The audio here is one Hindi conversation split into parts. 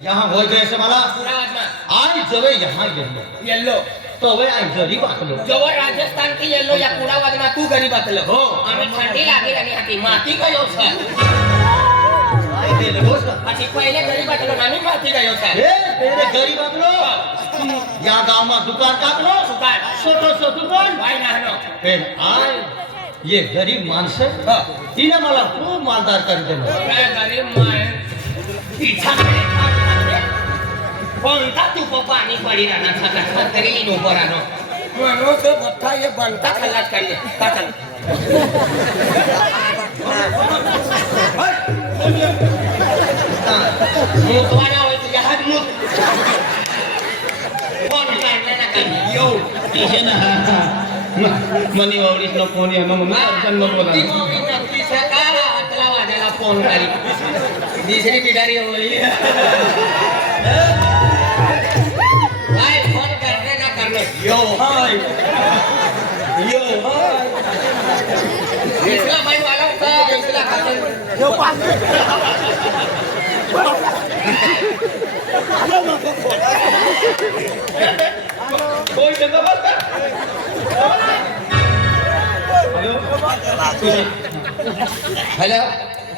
यहाँ हो जैसे माला आज जब यहाँ येल्लो येल्लो तो वे आई गरीब आखलो जवळ राजस्थान की येल्लो या पूरा कुडावादना तू गरीब आखलो हो। आणि थंडी लागेल आणि हाती माती गयो सर। अशी पहिले गरीब आखलो आम्ही माती गयो सर। ए तेरे गरीब आखलो हाँ। या में दुकान का टाकलो दुकान। छोटो सो दुकान। भाई ना नाहनो फिर आय ये गरीब माणसं तिने माला खूब मालदार कर देना। गरीब मान पीछा ભણતા તું પપ્પા ની પડી રાના થતા ખતરી નો પરાનો માનો તો બધા એ ભણતા ખલાસ કરી પાછળ. મૂકવાના હોય તો છે ને મને ઓરિસ નો ફોન એનો મને અર્જન નો બોલા ફોન કરી દીસરી બિડારી હોય. काय फोन करणे ना करणे? यो. हाय. यो हाय. इसला बाई वाला होता इसला खाते. यो कोण देतो बरं हेलो.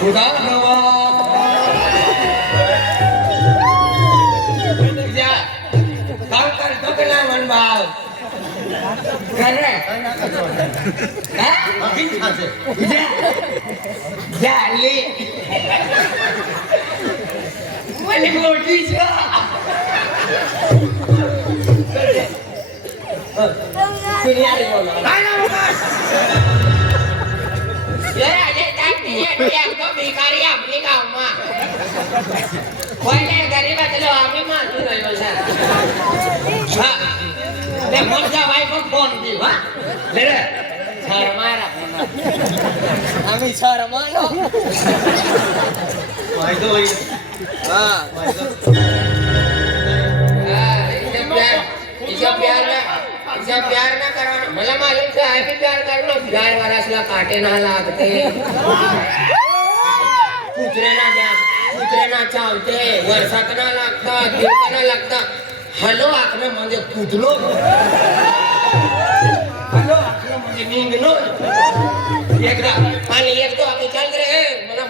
आहे. जा झाली मला मोठीच तुम्ही आले એક તો ભિખારી આપણી ગામમાં કોઈને ગરીબ એટલે આમી માનતું રહ્યો છે? હા. ને મોટા ભાઈ પર ફોન દીધો હા. લે શરમા રાખો આમી શરમા નો ભાઈ તો હા ભાઈ તો હા ઇજા પ્યાર ઇજા પ્યાર ना इसे प्यार ना करवाना। मला मालूम से है भी प्यार कर लो गाय वाला काटे ना लागते। कुत्रे ना जा, कुत्रे ना चावते। वर्षात ना लागता तिरका लागता। हॅलो आखणं म्हणजे कुदलो हॅलो आखणं म्हणजे निघलो एकदा आणि एक तो आम्ही चल रे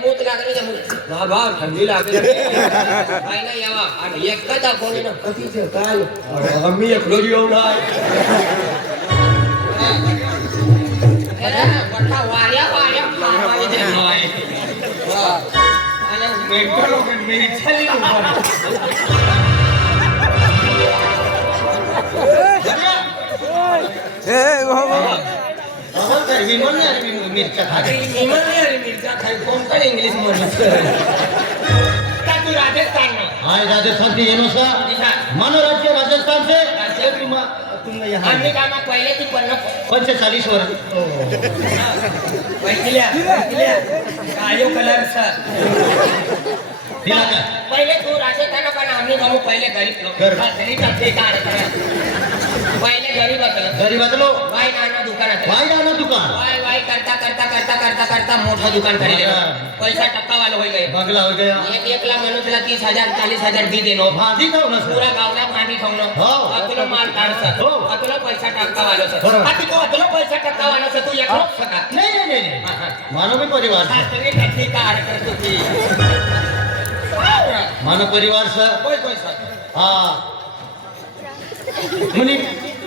मूत लागले तर मूत हा भाव थंडी लागली काय नाही यावा आणि एकदा दाखवले ना? कधीच काल। आम्ही एकलो येऊन मोठा वाऱ्या वाऱ्या. हा. आणि मेंटल मेंटली अहो, नाही विमल नाही आली मी- मिरच्या खाते विमल नाही आली मिरच्या खाय कोण पण इंग्लिश म्हणत तू राजस्थान में? हाय राजस्थान की हेमसा राजस्थान मानो राज्य राजस्थान से राज्य तुम्हा तुम्हा यहाँ आम्ही कामा पहिले ती पन्नास पंचेचाळीस वर्ष वैकिल्या वैकिल्या कायो कलर सर दिला पहिले तू राजस्थान पण आम्ही जाऊ पहिले गरीब लोक घर. गरीब लोक ते पहिले गरीब असलं गरीब असलो. वाय नाना दुकान असलं वाय नाना दुकान. वाय वाय करता करता करता करता करता मोठं दुकान खरीदे पैसा टक्का वाला होई गए बगला हो गया एक एक ला मनुष्य ला तीस हजार चालीस हजार दी देनो हाँ दी था उन्हें पूरा गाँव ना पानी था उन्हें हो. अतुलो माल कार सा हो. अतुलो पैसा टक्का वाला सा बरोबर. अति को अतुलो पैसा टक्का वाला सा तू एक लोग मानव परिवार सा मानव परिवार सा कोई कोई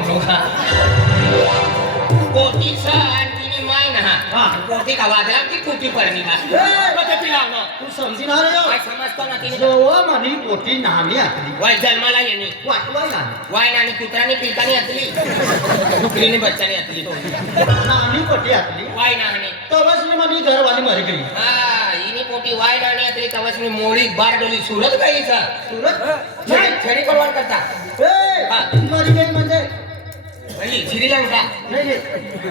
नका कोटीचा आणखी मी माय हा. ना कोटी का वादला की कोटी परणी का ए! कसं ती लावणं? तू समजी ना. रे. काय समजतो ना तिने सोवा म्हणी पोटी नामी आतली वाय जन्माला येणे. वाटवाय नामी वाय आणि कुत्राने पिकाने असली डुकरीने बच्चाने असली नामी पोटी आतली वाय नाणे तवच मी म्हणी घरवाली मरी गेली. हा हिने पोटी वाय नाणे असली तेव्हाच मी मोळी बारडोली सुरत गाईचा. सुरत? छडी छडी करवार करता. ए! हा. मरी गेली म्हणजे श्रीलंका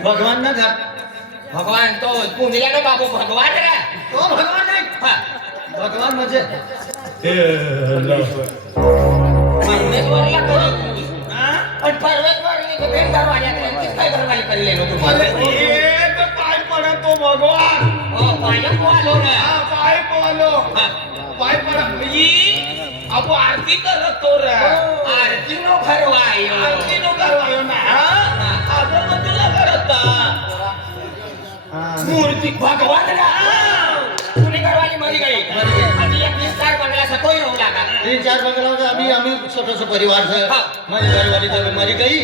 भगवान ना धर भगवान तो पुंजला ना बाबू भगवान रे. तो भगवान नाही. भगवान म्हणजे? परमेश्वरला कधी पण परमेश्वरने भेट दरवाजात काय दरवाजे करेल लोक एक पाय पडतो भगवान. हो, पाय पवालो रे पाय पवालो पाय म्हणजे? अब आरती करतो रे. हो. आरती नो भरवायो. आरती नो. करवायो ना अगरबत्तीला करत मूर्ति भगवान ना तूने करवाली मरी गई? आणि एक तीन चार बंगला सतो येऊ लागा. तीन चार बंगला होता. आम्ही आम्ही छोटस परिवार से मरी माझी घरवाली तो मरी गई.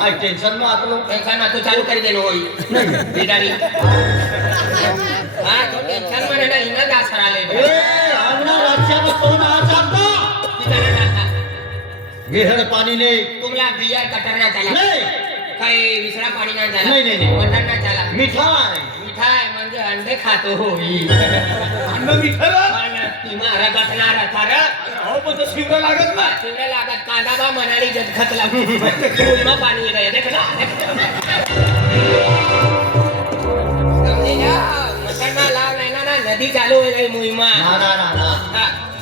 आज में आप लोग टेंशन मग तो चालू कर देना होई. नहीं. बिदारी. हां तो टेंशन में ना हिंगा दास कराले विसर पाणी नाही. तुम्हाला बिया कटर ना झाला. नाही. काही विसरा पाणी ना झाला. नाही नाही, नाही. वजन ना झाला. मिठाय. मिठाय म्हणजे अंडे खातो होई अन्न मिठर तुम्हाला कटणार अथार तो शिवरा लागत ना शिवला लागत. कांदा बा मनाली जतखत लागून बोलमा पाणी येत ना लाव नाही ना नदी चालू होईल मुहिमा ना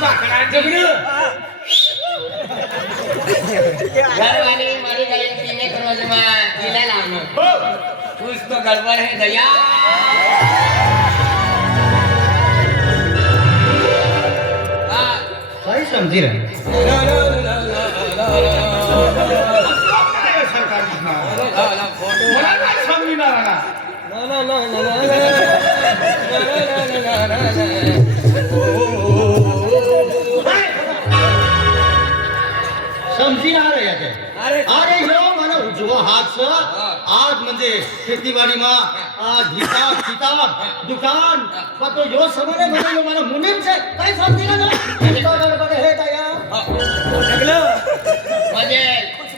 काय खाना? बंगला में जाऊ लागा आवा गई माकडा जगणं घरवाली मरी गई तीन एक रोज में जिला लावणं हो कुछ तो गड़बड़ है दया हाँ, काही समजी रे काय सरकार मला काय समजणार ना સમજી આ રહ્યા છે. અરે યો મને ઉજવો હાથ. છે આજ મંજે ખેતીવાડીમાં આજ હિસાબ કિતાબ દુકાન. પર તો યો સમરે મને યો મારો મુનિમ છે. કઈ સમજી ન તો બને હે તયા નગલો મજે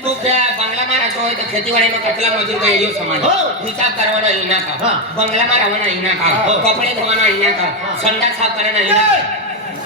તું કે બંગલામાં રહેતો હોય તો ખેતીવાડીમાં કેટલા મજૂર ગઈ એવું સમાજ હિસાબ કરવાનો ઈના કર બંગલામાં રહેવાના કપડે ધોવાના સંડા સાફ કરવાના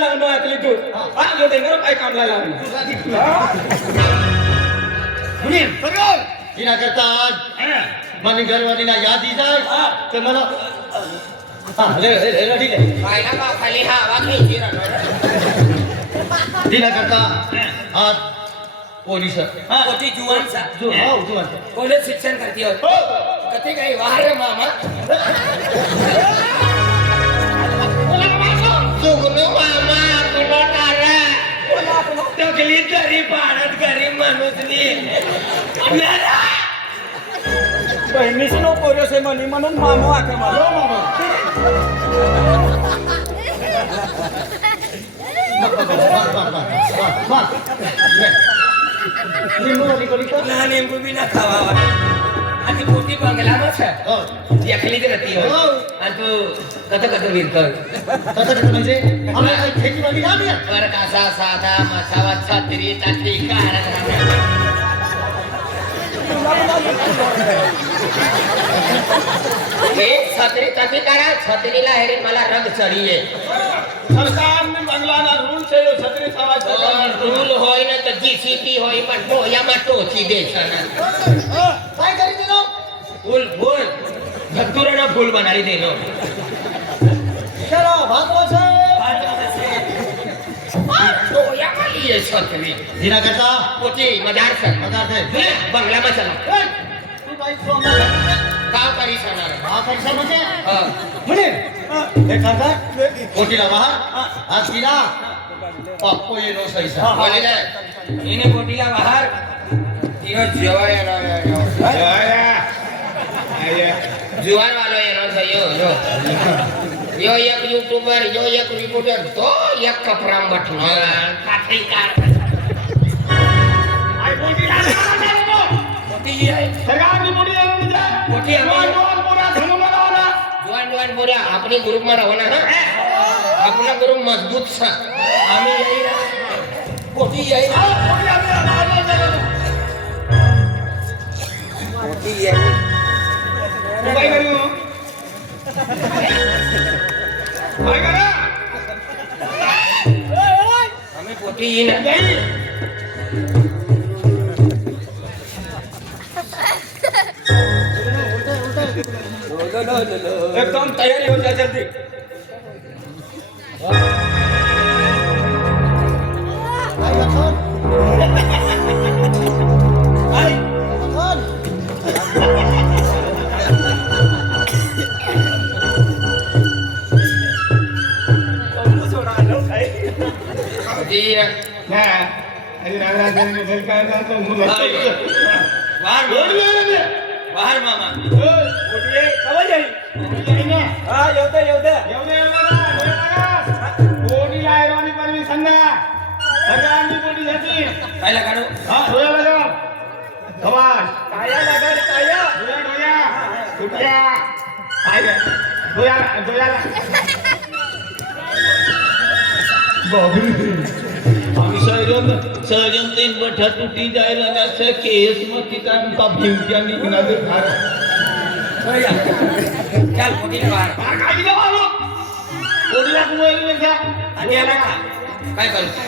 lang mga itu. Ah, yo dengar ay kam lang. Dunin, perol. Gina kertaan. Eh. Maninggal wanina yadi jai. Ah. Ke mana? Ah, le le le dile. Kai na ka khali ha wagi jira. Gina kerta. Ah, oh, police ah. juan जुवान सा जो juan. जुवान कॉलेज शिक्षण करती हो कते काही वाहर मामा जो गुनो मामा टाकली तरी पाण्यात घरी माणूस बहिणीच नको रे म्हणी म्हणून मानू आता मानो हो, मामा. लिंबू बी ना खावा आणि मोठी बंगला मस्त हो. एकली राहते हो. आणि तू कथ कथ विरकर कथ कथ म्हणजे? आम्ही कासा साधा मसावा छत्री टाकी कारण एक छत्री चाटली करा छत्रीला हेरी मला रंग चढीये સરકારને બંગલાના રૂલ છે એ છત્રી થવા છતાં રૂલ હોય ને તો જીસીપી હોય પણ ડોયામાં ટોચી દે છે ને काय करीत दिलो? ફૂલ ફૂલ ધતુરાના ફૂલ બનાવી દેલો चला, भागवा साहेब. ડોયામાં લીએ છત્રી જીના કરતા પોતી મદાર છે પદાર્થ છે. બંગલામાં ચલા પૈસો ન કા પૈસા ન આ પૈસા મને હા. મને? એ કાકા? કોટીલા વાહ આ સીરા પપ્પો એનો સૈસા બોલે જાય. એને કોટીલા બહાર. એનો જવાય ના જવાય. જુવાન કાઠી કાર આઈ બોલી આપણી ગ્રુપમાં રહેવાના આપણા ગ્રુપ મજબૂત છે. અમે પોટી જઈ પોટી જઈ મોબાઈલ કર્યું. एकदम तैयारी हो जाए जल्दी Yeah. Yeah. అది రాజా గారిని తెలిపారు దాంట్లో మూడు వారు बाहेर मामा. मोठी आहे कवा येईल हा येऊ दे येऊ दे येऊ दे कोणी लायरानी परवी संघा सगळ्यांनी कोणी झाली काय लागाडो हा. डोळ्या लागा गवाश काया लागाड काया डोळ्या डोळ्या सुट्या काय डोळ्या डोळ्या बाबरी. सजन सजन तीन बठा तुटी जायला असं केस मग तिचा तुमचा भिंच्या निघणार फार चल कोणी कोणीला कुठे काय करतो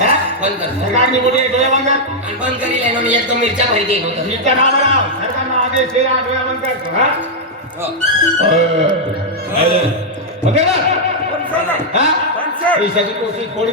बंद करतो सरकारने मोठे बंद आणि बंद करील आणि मी एकदम मिरच्या भरी देईन होतं. मिरच्या ना बरा बंद करतो हा? हो. पैशाची कोशिश कोणी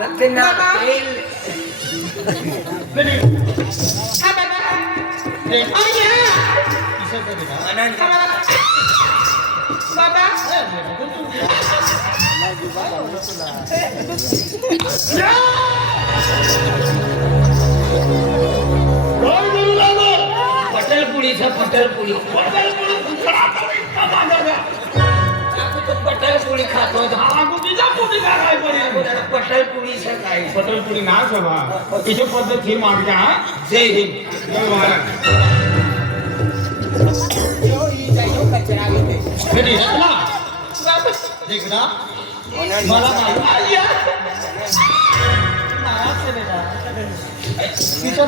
रत्ना तेल बेटी रे किशाचं बेटा आनंद बाबा ए, बेटा, कोण? काय बोलू लागलो पटलपुडीचा पटलपुडी पटलपुडी फुटला तर इतका बांधायचा. आपण पटलपुडी खातो आगुतीचा पोटी काय पडेल पटलपुडीचं काय ना? सभा इथे पद्धत ही मागच्या जय हिंद जय हिचा यो कचरा घेते बेटी बेटा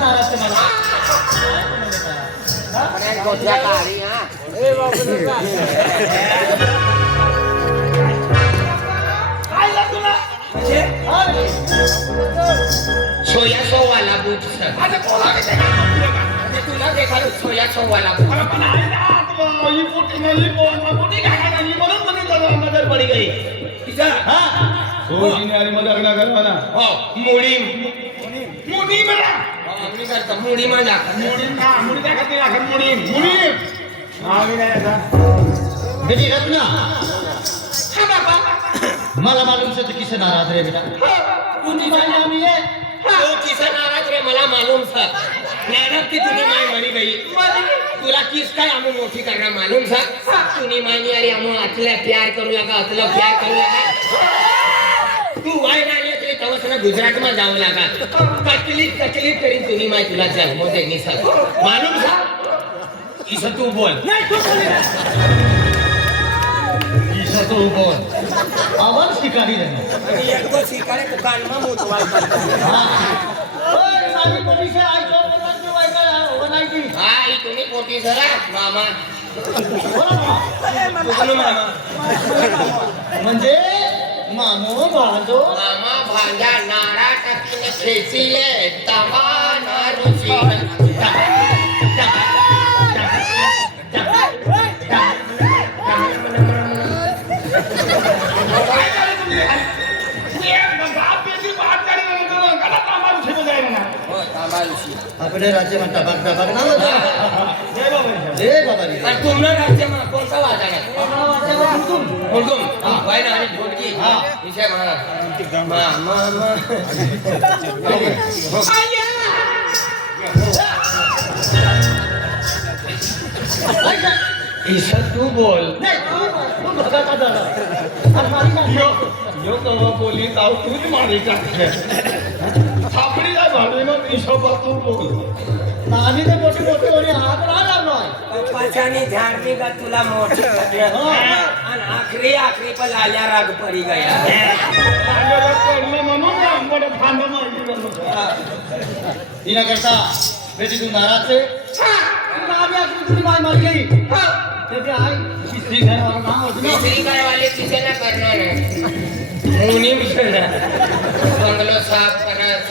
नाराज़ आहे सोया सोवाला बूट सर आता कोणा काय काय म्हणजे तुला देखालो सोया सोवाला बूट अरे पण आहे ना तुला ही पोटी नाही ही पोट काय काय ही म्हणून म्हणे जरा नज़र पडी गई तिचा हा? होजीने आणि मग लग्न करवाना हो मुडी मुनी म्हणा मी करतो मुडी माझा मुनी ना त्या खाती राखत मुनी मुनी आम्ही नाही आता बेटी रत्ना हा बाबा मला मालूम से तो किसे नाराज़ रे बेटा तुझी माय आम्ही आहे तो किसा नाराज रे मला मालूम सर मॅडम की तुनी माय मरी गई तुला किस काय आम्ही मोठी करणार मालूम सर तुनी मायनी अरे आम्ही अतल्या प्यार करू लागा अतलं प्यार करू लागा. तू वाय नाही तरी तवस ना गुजरात मा जाऊ लागा. तकलीफ तकलीफ करीन तुनी माय तुला जन्म देनी सर मालूम सर इस तू बोल. ईशा तो बोल. आवाज़ शिकारी रहना एक शिकारे दुकान में मोटवाल ओय माझी पोलिस आहे आई बोलला ऐका नाही की तुम्ही पोटी जरा मामा। बोला मामा। म्हणजे मामो भांजो मामा भांजा नारा टाकीने खेचिले तवा नारुची आपले राज्य म्हणता बाग बाग ना जय बाबा जय बाबा रे आणि तुमनं राज्याમાં कोणता वाजा आहे हुकुम वाय ना आणि ढोलकी हा. विषय म्हणा मा मा मा। ईशा तू बोल? नाही तू तू बघा का झालं आणि माझी काय? यो कवा बोली ताव तूच मारी टाकते પાણીનો પીસો બધું બોલ્યો નાની ને મોટી મોટી ઓની હાથ રાડા નોય પાછાની ઝાડની કા તુલા મોટી અને આખરી આખરી પર લાલ્યા રાગ પડી ગયા. એના કરતા બેટી તું નારાજ બંગલો સાફ કરા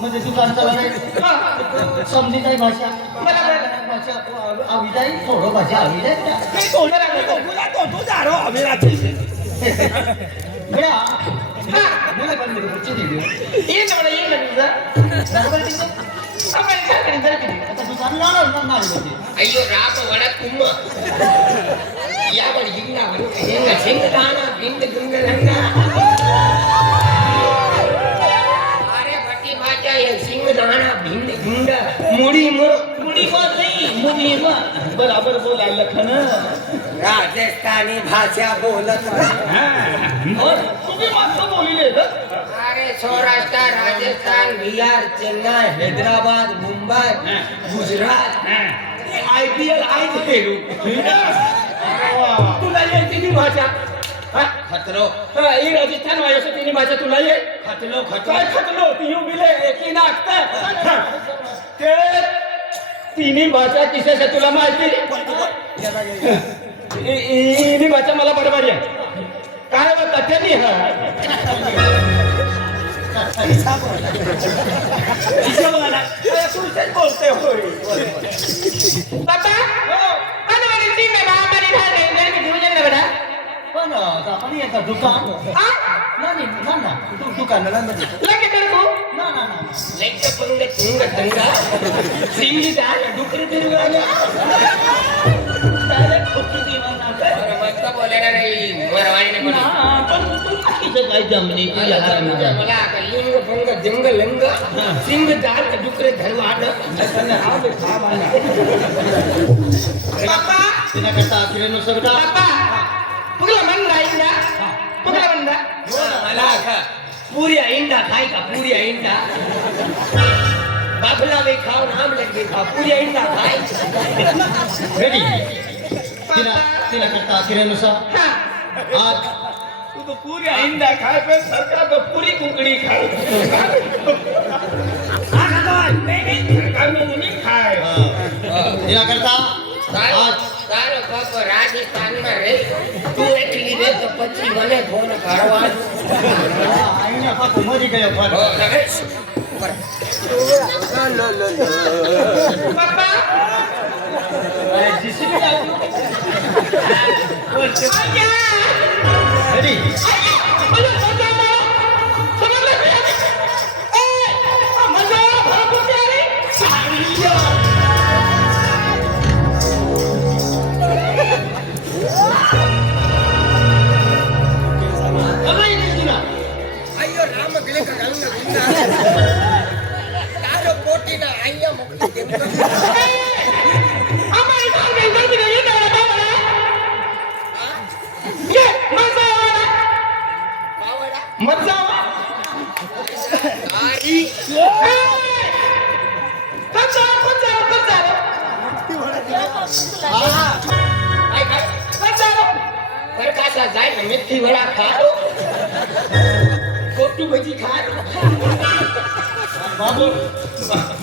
म्हणजे तू करताला नाही समजी काही भाषा भाषा अविदाई थोडं भाषा अविदाई थोडं लागतो तू जारो आम्ही रात्री ஐயோ ராப வட கும்ப யாவடி दाना भिंग भिंग मुडी मुडी नाही मुडी बराबर लखन. राजस्थानी भाषा बोलत तुम्ही मात्र बोलिले अरे Saurashtra Rajasthan Bihar Chennai Hyderabad Mumbai Gujarat. I P L आय खेळू तुला येते ती भाषा खतरो. ही राजस्थान वायोचं तिन्ही भाषा तुला ये खतलो काय खतलो ती बिले एकी नाचता ते तिन्ही भाषा किशाच्या तुला माहिती? ही. भाषा मला बरोबर आहे. काय बा कथनी है. अरे तुमच्याच बोलते होय. Marawani na ना, पण तू बाकीचं काय जमली तुझ्या हातामध्ये? मला आता लिंग भंग जंग लंग सिंग दाल डुकरे धरवाड तिला करता किरण सरदा पुगला मंदा इंदा पुगला मंदा मला का पुरी इंदा खाई का पुरी इंदा बाबला वे खाओ नाम लगे खा पुरी इंदा खाई रेडी तिला तिला करता किरण सर आज तू तो पूरी आइंदा खाए पे सरकार तो पूरी कुकड़ी खाए सरकार में नहीं खाए तिला करता आज તારો બાપો રાજસ્થાનમાં રહે તું એકલી રહે તો પછી મને ફોન કરવા આઈને બાપો મરી ગયો ફોન પપ્પા અરે જીસીબી આવ્યું બોલ કે અરે અરે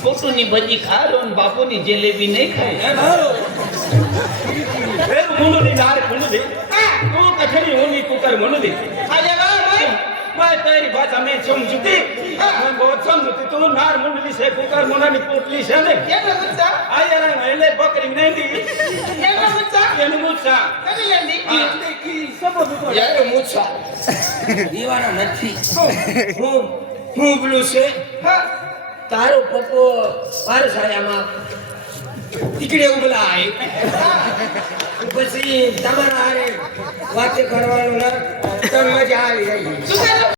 ખોટું ની ભજી ખારો ને બાપુ જલેબી નહીં ખાય. મુંડું દે નારે મુંડું દે તું કઠરી હું ની કુકર મુંડું દે આજે ભાઈ તારી ભાષા મેં સમજુતી મેં બહુ સમજુતી તું નાર મુંડલી છે કુકર મુંડાની પોટલી છે ને. કેમ બચ્ચા આયા રે બકરી નહીં કેમ બચ્ચા એનું મૂછા કેમ નથી. હું હું બ્લુ છે. હા. તારો પપ્પો પારસાયામાં ટીકડે ઉગલા આય. પછી તમારા હારે વાતે કરવાનું તને મજા આવી રહી.